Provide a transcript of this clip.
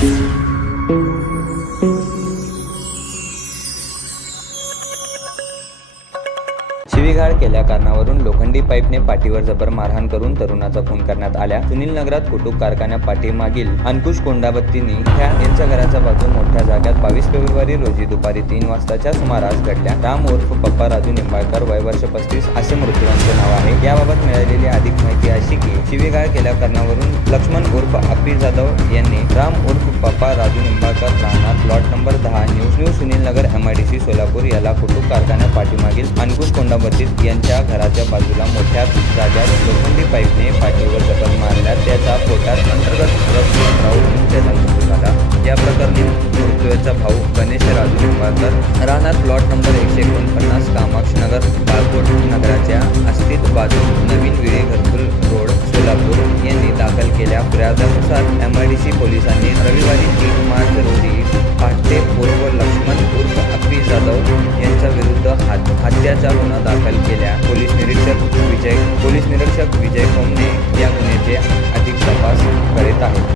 शिवीगाळ केल्या कारणावरून लोखंडी पाईपने पाठीवर जबर मारहाण करून तरुणाचा खून करण्यात आल्या सुनील नगरात कुटुंब कारखान्या पाठीमागील अंकुश कोंडाबत्तीनी ह्या यांच्या घराच्या बाजू मोठ्या जाग्यात बावीस फेब्रुवारी रोजी दुपारी तीन वाजताच्या सुमारास घडल्या. राम उर्फ पप्पा राजू निंबाळकर वय वर्ष पस्तीस असे मृत्यूंचे नाव आहे. याबाबत मिळालेली अधिक माहिती अशी की शिवीगाळ केल्या कारणावरून लक्ष्मण उर्फ आप्पी जाधव यांनी राम उर्फ पप्पा राजू निंबाळकर राहणार प्लॉट नंबर दहा news new Sunil Nagar M I D C Solapur याला कुटुंब कारखान्या पाठीमागील अंकुश कोंडाबतीत यांच्या घराच्या बाजूला मोठ्या जाग्यात लोखंडी पाईपने पाठीवर जबर मारल्या. त्याचा पोटात अंतर्गत रक्त राहून त्याचा झाला. या प्रकरणी मृत्यूचा भाऊ गणेश राजू निंबाळकर राहणार प्लॉट नंबर एकशे एकोणपन्नास. प्रयाधप्रसाद एम आय डी सी पोलिसांनी रविवारी तीन मार्च रोजी पहाटे पूर्व लक्ष्मण उर्फ अप्पी जाधव यांच्या विरुद्ध हात हत्याचा गुन्हा दाखल केल्या. पोलीस निरीक्षक विजय पोलीस निरीक्षक विजय कोमने या गुन्ह्याचे अधिक तपास करीत आहेत.